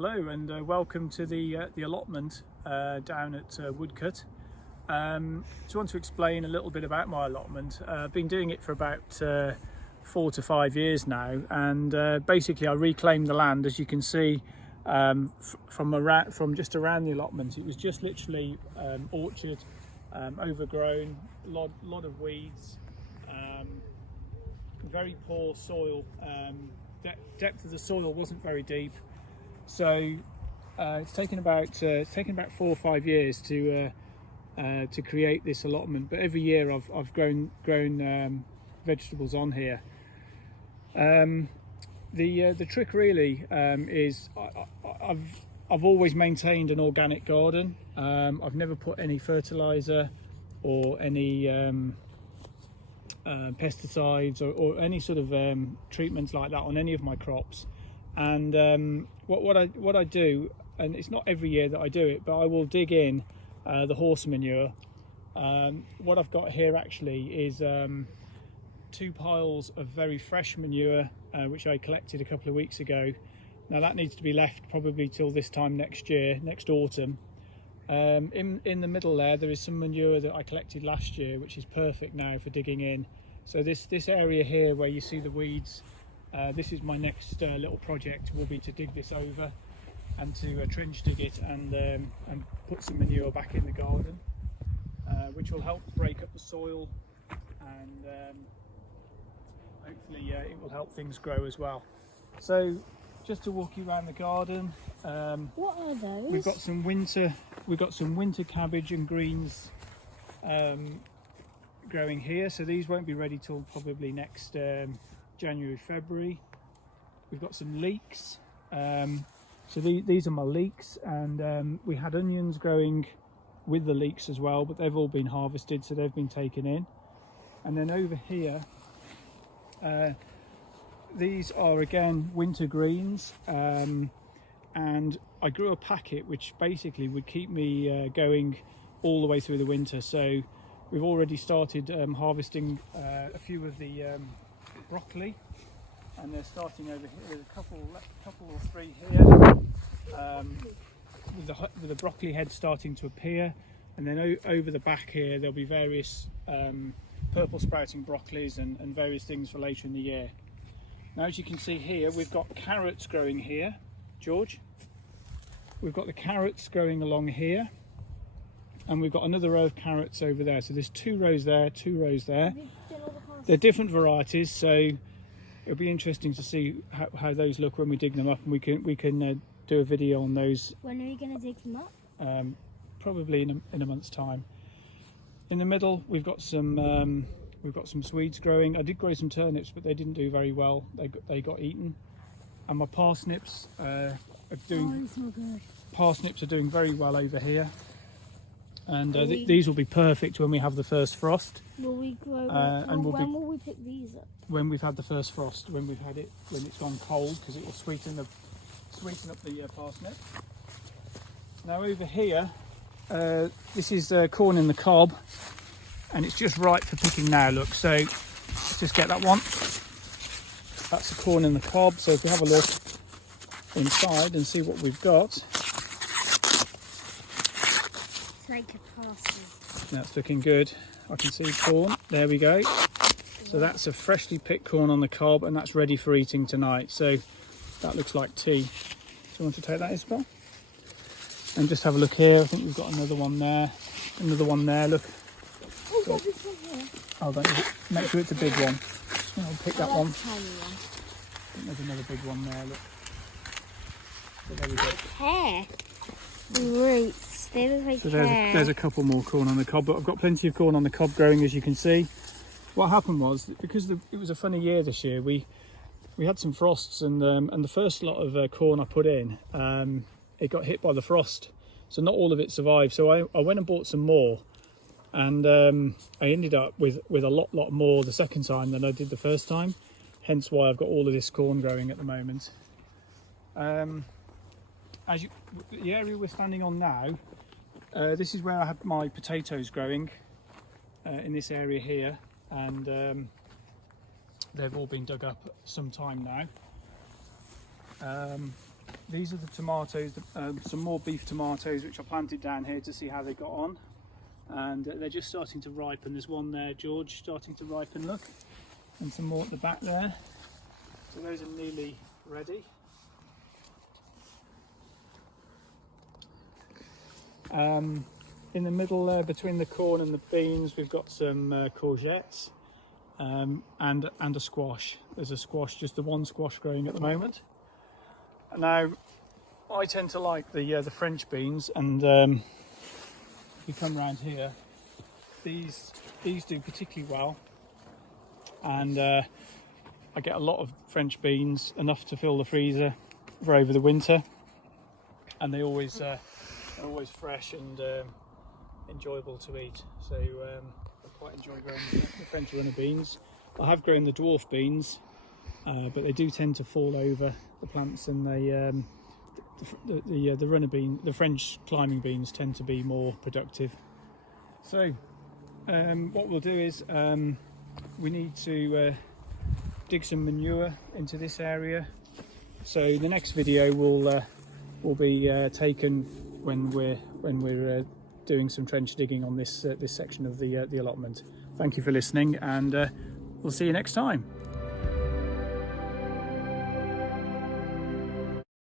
Hello and welcome to the allotment down at Woodcote. Just want to explain a little bit about my allotment. I've been doing it for about 4 to 5 years now, and basically I reclaimed the land. As you can see from just around the allotment, it was just literally orchard, overgrown, lot of weeds, very poor soil. Depth of the soil wasn't very deep. So it's taken about 4 or 5 years to create this allotment. But every year I've grown vegetables on here. The trick really is I've always maintained an organic garden. I've never put any fertilizer or any pesticides or any sort of treatments like that on any of my crops. And what I do, and it's not every year that I do it, but I will dig in the horse manure. What I've got here actually is 2 piles of very fresh manure, which I collected a couple of weeks ago. Now that needs to be left probably till this time next year, next autumn. In the middle there is some manure that I collected last year, which is perfect now for digging in. So this area here where you see the weeds, this is my next little project, will be to dig this over and to trench dig it and put some manure back in the garden, which will help break up the soil, and hopefully it will help things grow as well. So just to walk you around the garden, what are those? We've got some winter cabbage and greens growing here. So these won't be ready till probably next January, February. We've got some leeks. So these are my leeks, and we had onions growing with the leeks as well, but they've all been harvested, so they've been taken in. And then over here, these are again winter greens, and I grew a packet which basically would keep me going all the way through the winter. So we've already started harvesting a few of the broccoli, and they're starting over here. There's a couple or 3 here, with the broccoli heads starting to appear, and then over the back here there'll be various purple sprouting broccolis and various things for later in the year. Now, as you can see here, we've got carrots growing here. George, we've got the carrots growing along here, and we've got another row of carrots over there. So there's 2 rows there, 2 rows there. They're different varieties, so it'll be interesting to see how those look when we dig them up, and we can do a video on those. When are you going to dig them up? Probably in a month's time. In the middle, we've got some Swedes growing. I did grow some turnips, but they didn't do very well. They got eaten. And my parsnips are doing. Oh, good. Parsnips are doing very well over here. And these will be perfect when we have the first frost. Will we grow? And when will we pick these up? When we've had the first frost, when it's gone cold, because it will sweeten up the parsnip. Now over here, this is corn in the cob, and it's just right for picking now. Look, so let's just get that one. That's the corn in the cob. So if we have a look inside and see what we've got. Like a parsley. That's looking good. I can see corn. There we go. So that's a freshly picked corn on the cob, and that's ready for eating tonight. So that looks like tea. Do you want to take that, Isabel? And just have a look here. I think we've got another one there. Another one there. Look. Oh, got this one here. Oh, make sure it's a big one. I'll pick that one. Tiny one. I think there's another big one there. Look. So there we go. Hair. Roots. They look like So hair. there's a couple more corn on the cob, but I've got plenty of corn on the cob growing, as you can see. What happened was, because it was a funny year this year, we had some frosts, and the first lot of corn I put in, it got hit by the frost, so not all of it survived. So I went and bought some more, and I ended up with a lot more the second time than I did the first time. Hence why I've got all of this corn growing at the moment. The area we're standing on now, this is where I had my potatoes growing, in this area here, and they've all been dug up some time now. these are the tomatoes, some more beef tomatoes which I planted down here to see how they got on, and they're just starting to ripen. There's one there, George, starting to ripen, look, and some more at the back there. So those are nearly ready. In the middle there, between the corn and the beans, we've got some courgettes and a squash. There's a squash, just the one squash growing at the moment. Now, I tend to like the French beans, and if you come around here, these do particularly well, and I get a lot of French beans, enough to fill the freezer for over the winter, and they always are always fresh and enjoyable to eat. So I quite enjoy growing the French runner beans. I have grown the dwarf beans, but they do tend to fall over the plants, and they the runner bean, the French climbing beans, tend to be more productive. So what we'll do is we need to dig some manure into this area. So the next video will be taken when we're doing some trench digging on this section of the allotment. Thank you for listening, and we'll see you next time.